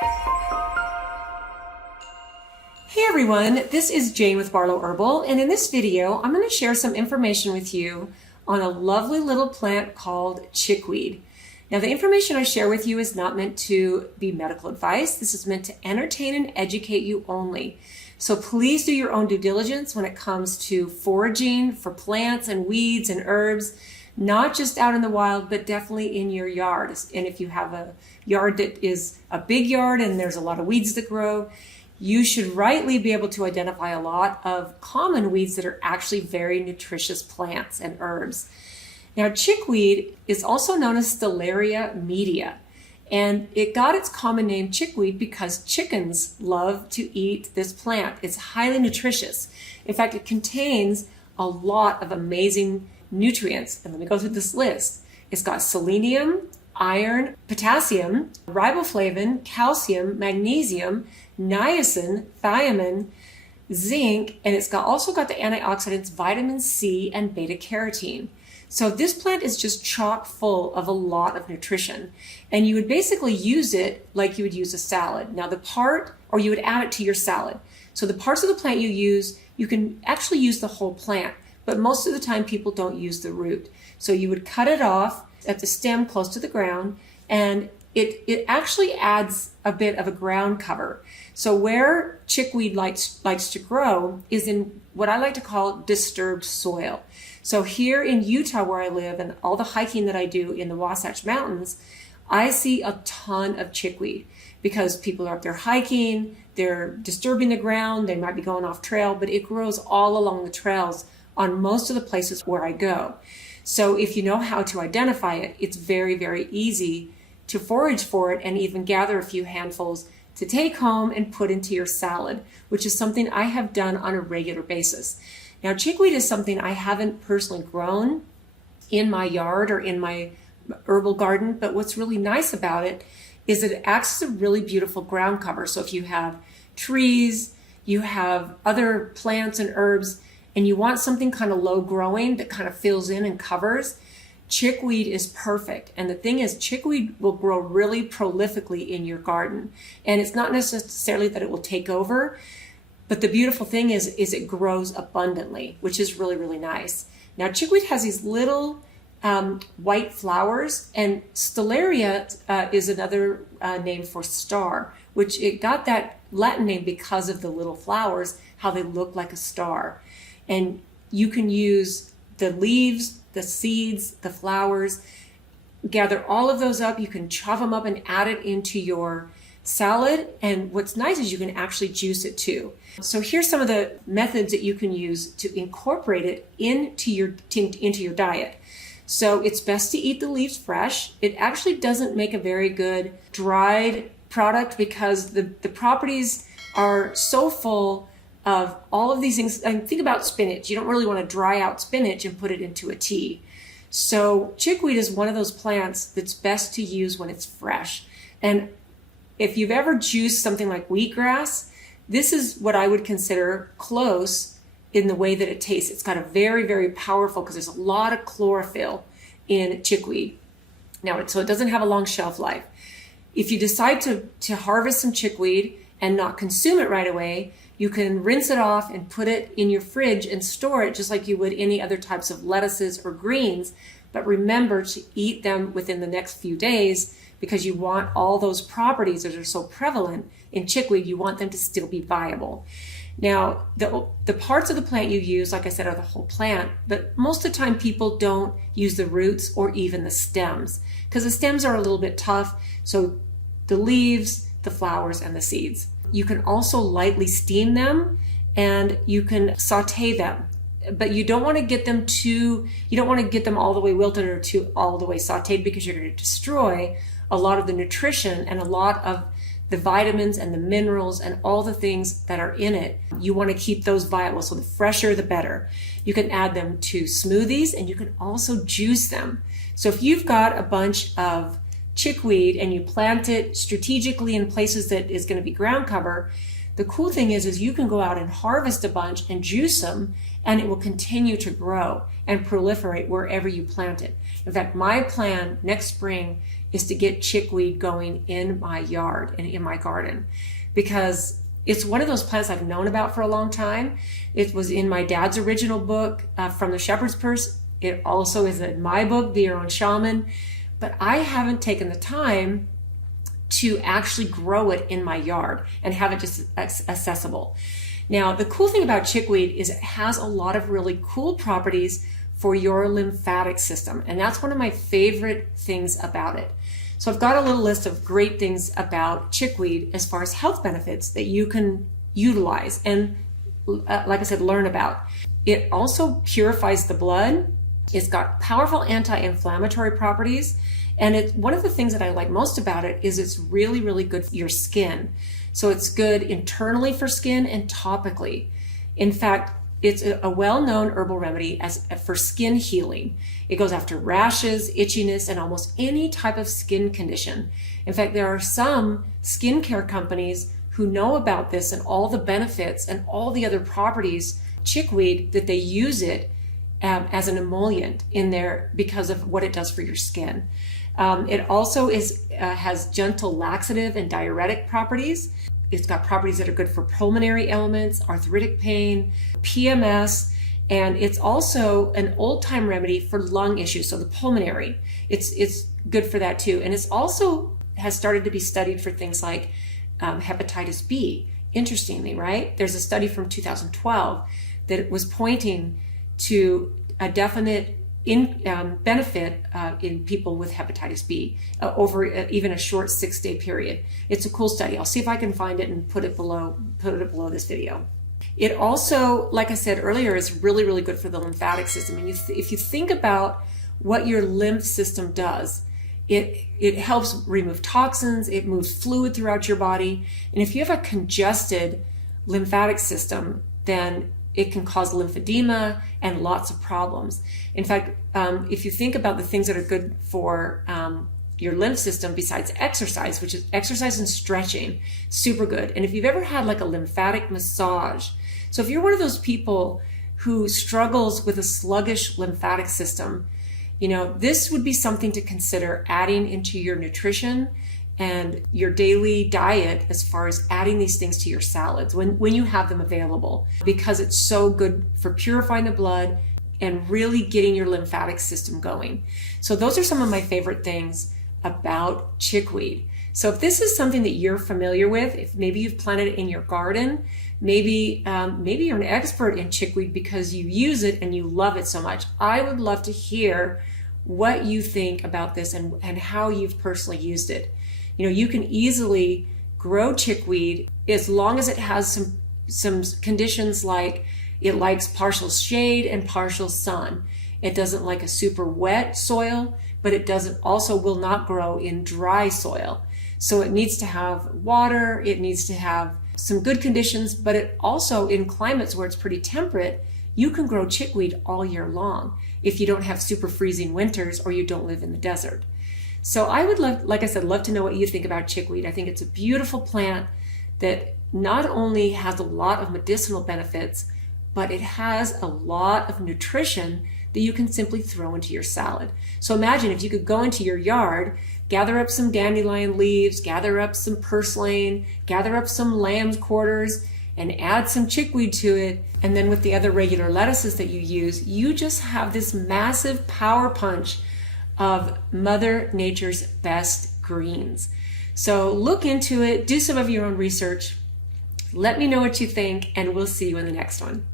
Hey everyone, this is Jane with Barlow Herbal, and in this video I'm going to share some information with you on a lovely little plant called chickweed. Now the information I share with you is not meant to be medical advice. This is meant to entertain and educate you only. So please do your own due diligence when it comes to foraging for plants and weeds and herbs, not just out in the wild, but definitely in your yard. And if you have a yard that is a big yard and there's a lot of weeds that grow, you should rightly be able to identify a lot of common weeds that are actually very nutritious plants and herbs. Now, chickweed is also known as Stellaria media, and it got its common name chickweed because chickens love to eat this plant. It's highly nutritious. In fact, it contains a lot of amazing nutrients, and let me go through this list. It's got selenium, iron, potassium, riboflavin, calcium, magnesium, niacin, thiamine, zinc, and it's also got the antioxidants vitamin C and beta carotene. So this plant is just chock full of a lot of nutrition, and you would basically use it like you would use a salad. Now you would add it to your salad. So the parts of the plant you use, you can actually use the whole plant, but most of the time people don't use the root. So you would cut it off at the stem close to the ground, and it actually adds a bit of a ground cover. So where chickweed likes to grow is in what I like to call disturbed soil. So here in Utah where I live and all the hiking that I do in the Wasatch Mountains, I see a ton of chickweed because people are up there hiking, they're disturbing the ground, they might be going off trail, but it grows all along the trails on most of the places where I go. So if you know how to identify it, it's very, very easy to forage for it and even gather a few handfuls to take home and put into your salad, which is something I have done on a regular basis. Now, chickweed is something I haven't personally grown in my yard or in my herbal garden, but what's really nice about it is it acts as a really beautiful ground cover. So if you have trees, you have other plants and herbs, and you want something kind of low growing that kind of fills in and covers, chickweed is perfect. And the thing is, chickweed will grow really prolifically in your garden. And it's not necessarily that it will take over, but the beautiful thing is it grows abundantly, which is really, really nice. Now, chickweed has these little white flowers, and Stellaria is another name for star, which it got that Latin name because of the little flowers, how they look like a star. And you can use the leaves, the seeds, the flowers, gather all of those up. You can chop them up and add it into your salad. And what's nice is you can actually juice it too. So here's some of the methods that you can use to incorporate it into your diet. So it's best to eat the leaves fresh. It actually doesn't make a very good dried product because the properties are so full of all of these things. And think about spinach. You don't really want to dry out spinach and put it into a tea. So chickweed is one of those plants that's best to use when it's fresh. And if you've ever juiced something like wheatgrass, this is what I would consider close in the way that it tastes. It's got a very, very powerful, because there's a lot of chlorophyll in chickweed. Now, so it doesn't have a long shelf life. If you decide to harvest some chickweed and not consume it right away, you can rinse it off and put it in your fridge and store it just like you would any other types of lettuces or greens. But remember to eat them within the next few days, because you want all those properties that are so prevalent in chickweed, you want them to still be viable. Now, the parts of the plant you use, like I said, are the whole plant, but most of the time people don't use the roots or even the stems, because the stems are a little bit tough. So the leaves, the flowers, and the seeds. You can also lightly steam them, and you can saute them, but you don't want to get them all the way wilted or all the way sauteed, because you're going to destroy a lot of the nutrition and a lot of the vitamins and the minerals and all the things that are in it. You want to keep those viable, so the fresher the better. You can add them to smoothies, and you can also juice them. So if you've got a bunch of chickweed and you plant it strategically in places that is going to be ground cover, the cool thing is you can go out and harvest a bunch and juice them, and it will continue to grow and proliferate wherever you plant it. In fact, my plan next spring is to get chickweed going in my yard and in my garden, because it's one of those plants I've known about for a long time. It was in my dad's original book, From the Shepherd's Purse. It also is in my book, Be Your Own Shaman, but I haven't taken the time to actually grow it in my yard and have it just accessible. Now, the cool thing about chickweed is it has a lot of really cool properties for your lymphatic system, and that's one of my favorite things about it. So I've got a little list of great things about chickweed as far as health benefits that you can utilize and, like I said, learn about. It also purifies the blood. It's got powerful anti-inflammatory properties. And one of the things that I like most about it is it's really, really good for your skin. So it's good internally for skin and topically. In fact, it's a well-known herbal remedy for skin healing. It goes after rashes, itchiness, and almost any type of skin condition. In fact, there are some skincare companies who know about this and all the benefits and all the other properties, chickweed, that they use it as an emollient in there because of what it does for your skin. It also has gentle laxative and diuretic properties. It's got properties that are good for pulmonary ailments, arthritic pain, PMS, and it's also an old-time remedy for lung issues, so the pulmonary. It's good for that too. And it's also has started to be studied for things like hepatitis B. Interestingly, right? There's a study from 2012 that was pointing to a definite benefit in people with hepatitis B over even a short 6-day period. It's a cool study. I'll see if I can find it and put it below this video. It also, like I said earlier, is really, really good for the lymphatic system. And if you think about what your lymph system does, it helps remove toxins, it moves fluid throughout your body. And if you have a congested lymphatic system, then it can cause lymphedema and lots of problems. In fact, if you think about the things that are good for your lymph system besides exercise, which is exercise and stretching, super good. And if you've ever had like a lymphatic massage, so if you're one of those people who struggles with a sluggish lymphatic system, this would be something to consider adding into your nutrition and your daily diet as far as adding these things to your salads when you have them available, because it's so good for purifying the blood and really getting your lymphatic system going. So those are some of my favorite things about chickweed. So if this is something that you're familiar with, if maybe you've planted it in your garden, maybe you're an expert in chickweed because you use it and you love it so much, I would love to hear what you think about this and how you've personally used it. You can easily grow chickweed as long as it has some conditions like it likes partial shade and partial sun. It doesn't like a super wet soil, but it will not grow in dry soil. So it needs to have water, it needs to have some good conditions, but it also, in climates where it's pretty temperate, you can grow chickweed all year long if you don't have super freezing winters or you don't live in the desert. So I would love to know what you think about chickweed. I think it's a beautiful plant that not only has a lot of medicinal benefits, but it has a lot of nutrition that you can simply throw into your salad. So imagine if you could go into your yard, gather up some dandelion leaves, gather up some purslane, gather up some lamb's quarters, and add some chickweed to it. And then with the other regular lettuces that you use, you just have this massive power punch of Mother Nature's best greens. So look into it, do some of your own research. Let me know what you think, and we'll see you in the next one.